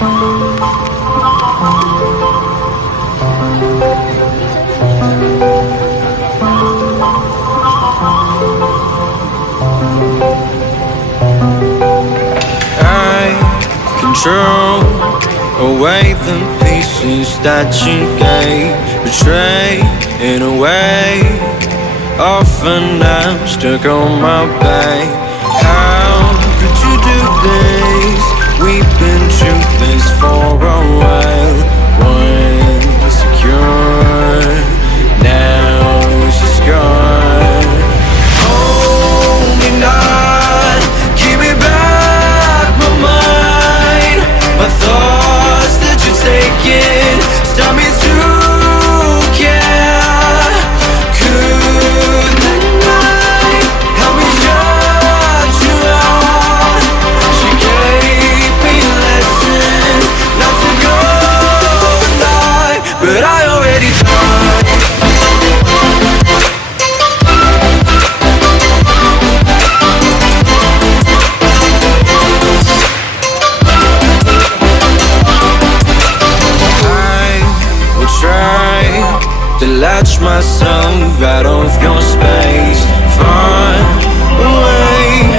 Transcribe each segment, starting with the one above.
Control away the pieces that you gave, betray in a way. Often I'm stuck on my back. How could you do this? We've been through this for a while. Once secure, now she's gone. Hold me not, give me back my mind. My thoughts that you're taking stop me to care. Could the night help me judge you out? She gave me a lesson not to go and lie, but I already tried. To latch myself out of your space, far away,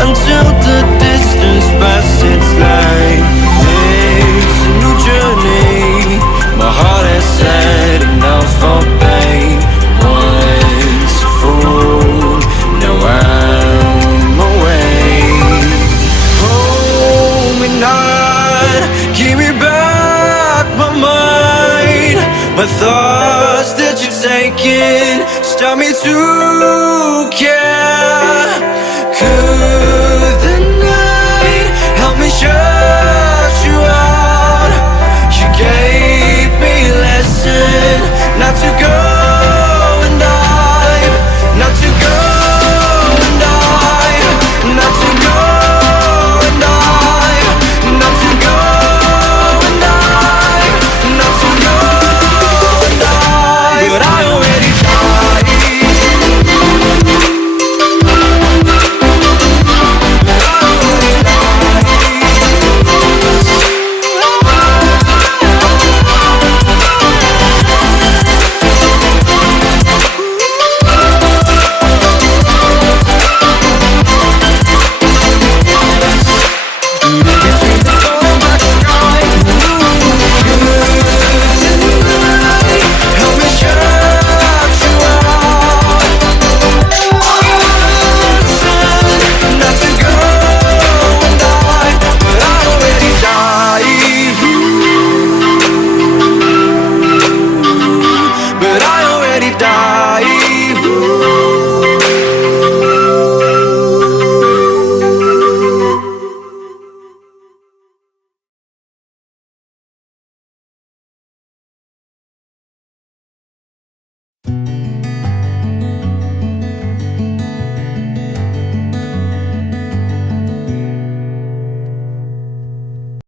until the distance passes like it's a new journey. My heart has said enough for pain. Once a fool, now I'm away. Hold me not, give me back my mind. My thoughts that you're taking stop me to care.